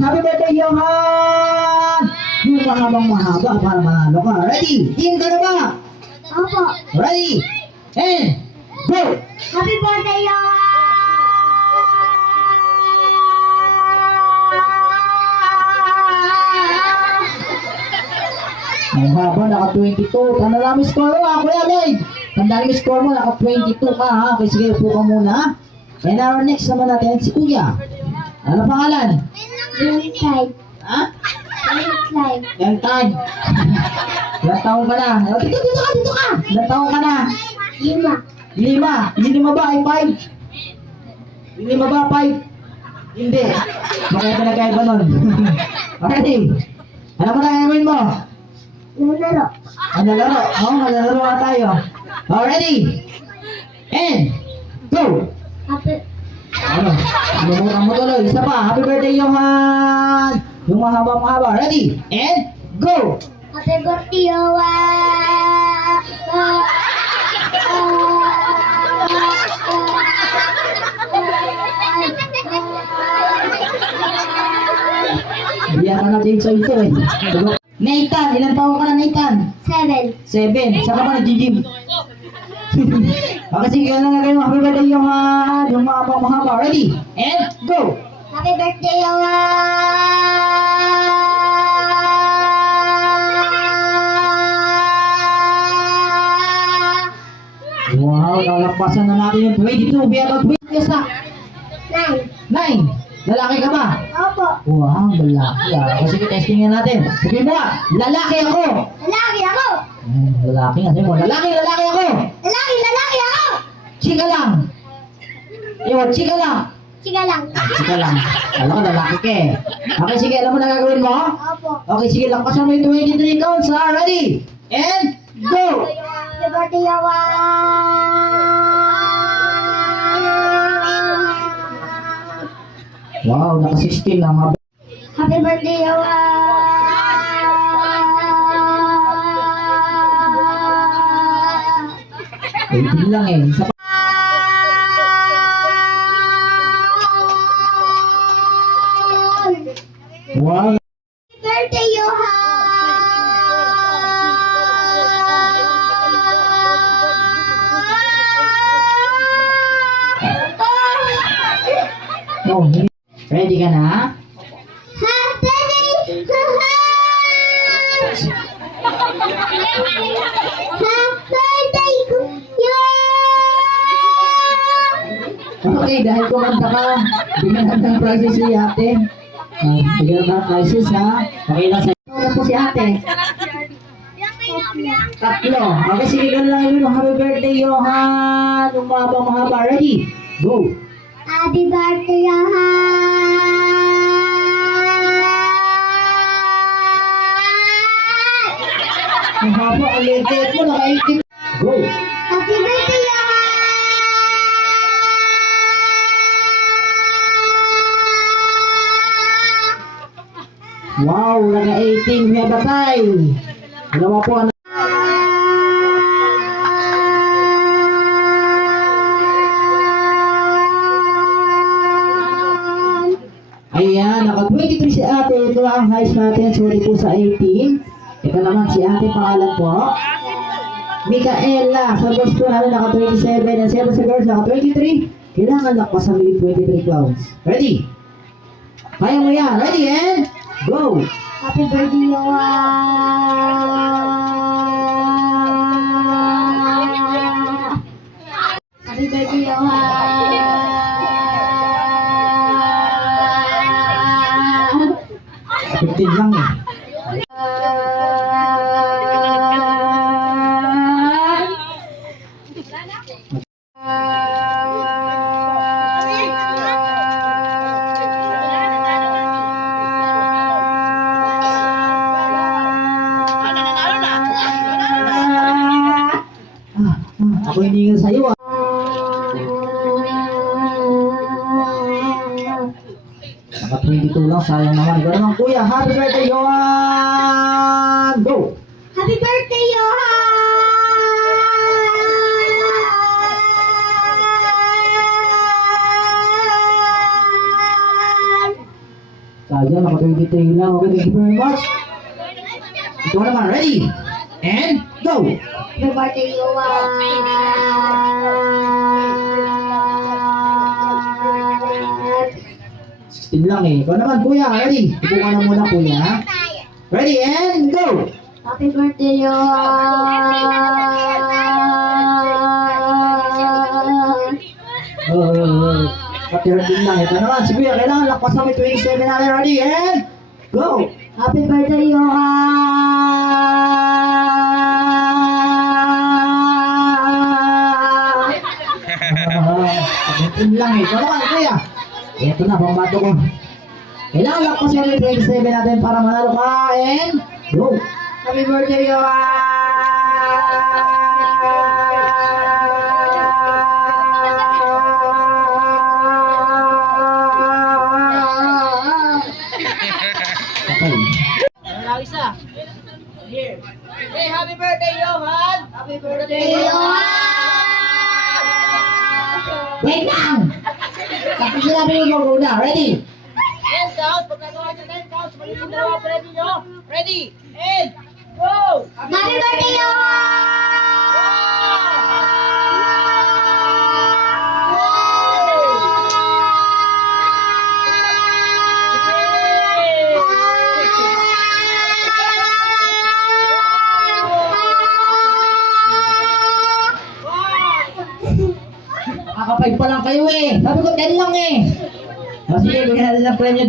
Happy birthday, Johan! Yung mahabang-mahaba para manalo ka. Ready? Team ka na ba? Opo. Ready? And go! Happy birthday, Johan! Ang haba, naka 22. Tanda lang yung score mo, ha, Kuya Lloyd. Tanda lang yung score mo, naka 22 ka, ha. Okay, sige, upo ka muna, ha. And our next naman natin, si Kuya. Ano pangalan? Valentine. Ha? Valentine. Young time. Ilang taong ka na? Oh, dito ka. Ilang taong ka na? 5. 5. Hindi 5 ba? Ay 5. Hindi 5 ba? 5. Hindi. Bakit pinagkaiba nun? Okay. Ano ba na gagawin mo? Laro. Ano laro? Oo, malalaro na tayo. Oh, ready? And go! Happy Ano? Lumutang mo tuloy. Isa pa. Happy birthday, Johan! Yung mahaba-mahaba. Ready? And go! Happy birthday, Johan! Biya ka na din sa ito eh. Nathan, ilang taon ka na, Nathan? 7. 7. Saan ka ba nag-gym? Okay, sige na kayo. Happy birthday, Johan! Yung mahaba-mahaba. Ready? And go! Happy birthday, Johan! Wow, lalakpasan na natin yung 22. We have a 20 na. 9. 9. Lalaki ka ba? Opo. Wow, lalaki ah. O sige, testingin natin. Sabihin mo nga, lalaki ako. Lalaki ako! Lalaki nga. Sabihin mo, lalaki ako. Lalaki ako! Chika lang. Ewan, chika lang. Sige lang. Chika lang. Alam ko, lalaki ka eh. Okay, sige, alam mo na gagawin mo? Opo. Okay, sige, lakpasan mo yung 23 counts ha. Ready? And go! Happy birthday, Johan! Wow, naka 16 lang. Happy birthday, Johan! 18 lang eh. Isa pa. Wow. Happy birthday, Johan! Oh, ready ka na? Happy birthday, Johan! Okay, dahil kumanta ka, bigyan natin ng prizes si ate. Bigyan natin ng prizes ha. Okay lang sa'yo. Ano po si ate? Tatlo. Okay, sige, ganun lang yun. Happy birthday, Johan! Yung mahaba-mahaba. Ready? Go! Happy birthday, Johan! Ang haba, ang legit mo, naka-18. Go! Happy birthday, Johan! Wow, naka-18. May batay. Dalawa po ang ayan, naka-23 si ate. Ito ang highest natin. Sorry po sa 18. Ito naman si ate, pangalan po. Micaela. Sa girls po namin naka-27. And sa girls naka-23. Kailangan lakpasan mo yung 23 clowns. Ready? Kaya mo yan. Ready and go! Happy birthday, Johan! Happy birthday, Johan! 15 lang eh. Ako hindi nga sa'yo ah. Naka 22 lang, sayang naman. Ikaw naman kuya, happy birthday Johan! Go! Happy birthday, Johan! Sayang, naka-23 lang. Okay, thank you very much. Ito naman, ready? And go! Happy birthday, Johan. 16 lang eh. Ikaw naman, kuya, ready? Ipo ka na muna, kuya. Ready, and go! Happy birthday, Johan. Patirapin lang. Ito naman, si kuya, kailangan lakpasan mo 27 natin. Ready, and go! Happy birthday, Johan. 17 lang eh. Ito naman, kuya. Ito na, pambato ko. Kailangan lakpasan mo 27 natin para manalo ka, and go! Happy birthday, Okay. Hey, happy birthday, Johan! Happy birthday, Wait lang! Tapos sinabi mo go na. Ready? 10 counts, pag nagawa sa 10 counts, magiging dalawa ready nyo. Ready, and go! Happy birthday, Kakapay pa lang kayo eh. Sabi ko 10 lang eh. O sige, bigyan natin ng premyo.